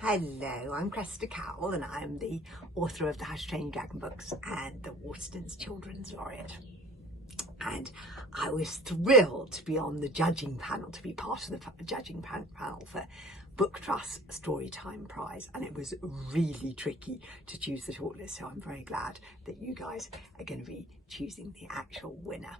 Hello, I'm Cressida Cowell and I'm the author of the How to Train Your Dragon books and the Waterstones Children's Laureate. And I was thrilled to be on the judging panel, to be part of the judging panel for BookTrust Storytime Prize. And it was really tricky to choose the shortlist, so I'm very glad that you guys are going to be choosing the actual winner.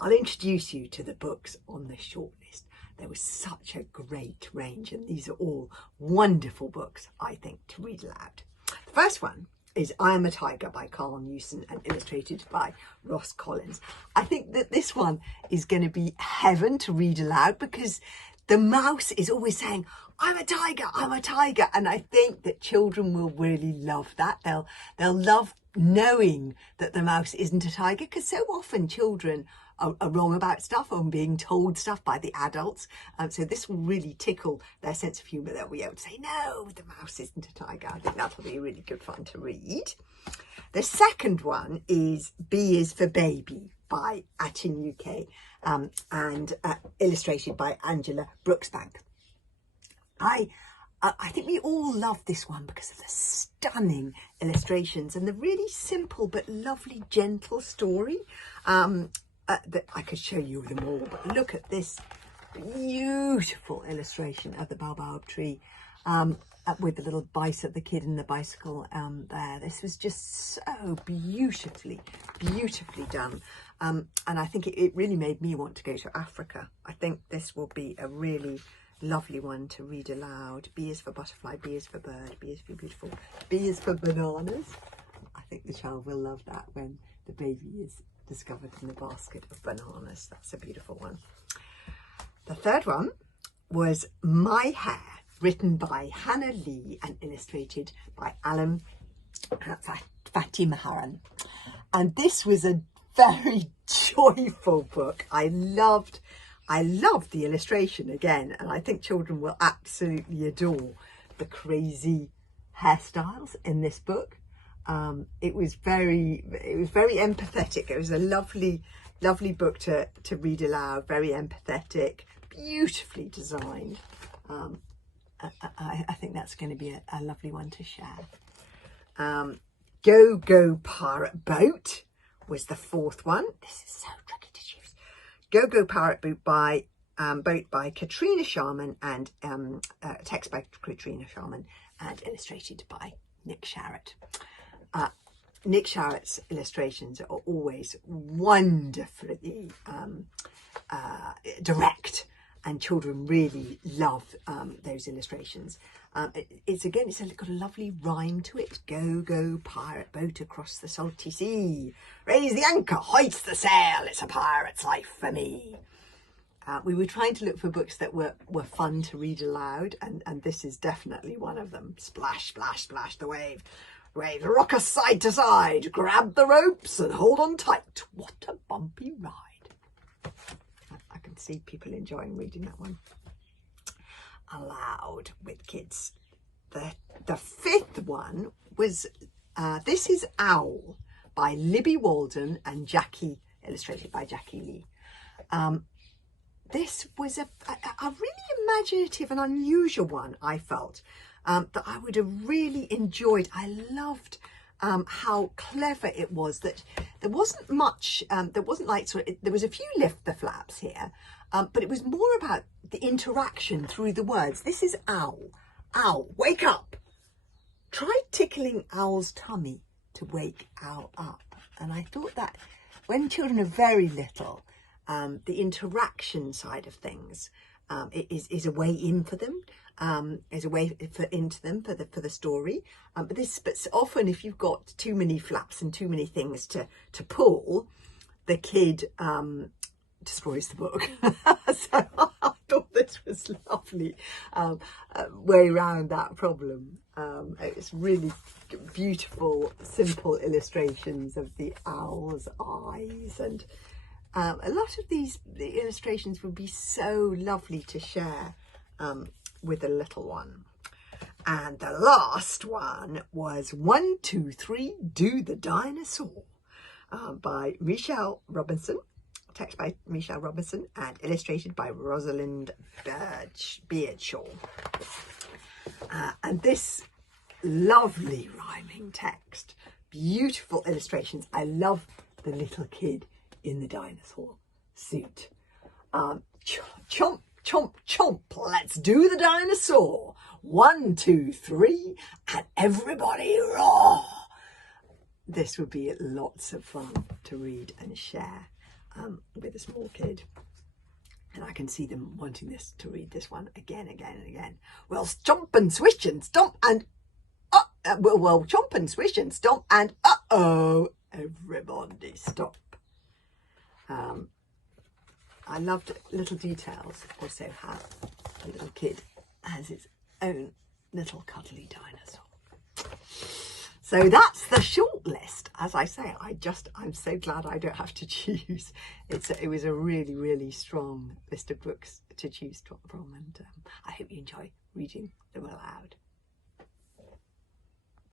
I'll introduce you to the books on the shortlist. There was such a great range, and these are all wonderful books, I think, to read aloud. The first one is I Am a Tiger by Carl Newson and illustrated by Ross Collins. I think that this one is going to be heaven to read aloud because the mouse is always saying, I'm a tiger, I'm a tiger. And I think that children will really love that. They'll love knowing that the mouse isn't a tiger, because so often children are wrong about stuff or being told stuff by the adults. So this will really tickle their sense of humour. They'll be able to say, no, the mouse isn't a tiger. I think that'll be really good fun to read. The second one is B is for Baby by Atin UK and illustrated by Angela Brooksbank. I think we all love this one because of the stunning illustrations and the really simple but lovely, gentle story. That I could show you them all, but look at this beautiful illustration of the baobab tree with the little bicycle, the kid and the bicycle there. This was just so beautifully done, and I think it really made me want to go to Africa. I think this will be a really lovely one to read aloud. B is for butterfly, B is for bird, B is for beautiful, B is for bananas. I think the child will love that when the baby is discovered in the basket of bananas. That's a beautiful one. The third one was My Hair, written by Hannah Lee and illustrated by Alan Fatimaharan. And this was a very joyful book. I loved the illustration again, and I think children will absolutely adore the crazy hairstyles in this book. It was very empathetic. It was a lovely book to read aloud, very empathetic, beautifully designed. I think that's going to be a lovely one to share. Go Go Pirate Boat was the fourth one. This is so tricky to choose. Go Go Pirate Boat by Katrina Sharman and text by Katrina Sharman and illustrated by Nick Sharratt. Nick Sharratt's illustrations are always wonderfully direct, and children really love those illustrations. It's got a lovely rhyme to it. Go, go, pirate boat across the salty sea. Raise the anchor, hoist the sail. It's a pirate's life for me. We were trying to look for books that were fun to read aloud, and this is definitely one of them. Splash, splash, splash the wave. Waves rock us side to side. Grab the ropes and hold on tight. What a bumpy ride. I can see people enjoying reading that one aloud with kids. The fifth one was This is Owl by Libby Walden and Jackie, illustrated by Jackie Lee. This was a really imaginative and unusual one, I felt, that I would have really enjoyed. I loved how clever it was, that there wasn't much, there wasn't like there was a few lift the flaps here, but it was more about the interaction through the words. This is Owl. Owl, wake up. Try tickling Owl's tummy to wake Owl up. And I thought that when children are very little, the interaction side of things is a way in for them, is a way into them for the story. But often if you've got too many flaps and too many things to pull, the kid destroys the book. So I thought this was lovely way around that problem. It's really beautiful, simple illustrations of the owl's eyes, and a lot of the illustrations would be so lovely to share with a little one. And the last one was 1, 2, 3, Do the Dinosaur by Michelle Robinson, text by Michelle Robinson and illustrated by Rosalind Beardshaw. And this lovely rhyming text, beautiful illustrations. I love the little kid in the dinosaur suit. Chomp, chomp, chomp, let's do the dinosaur. 1, 2, 3, and everybody roar. This would be lots of fun to read and share with a small kid. And I can see them wanting to read this one again, again and again. Well, stomp and swish and stomp and well, chomp and swish and stomp and uh-oh, everybody stop. I loved little details, also how a little kid has its own little cuddly dinosaur. So that's the shortlist. As I say, I'm so glad I don't have to choose. It was a really, really strong list of books to choose from, and I hope you enjoy reading them aloud.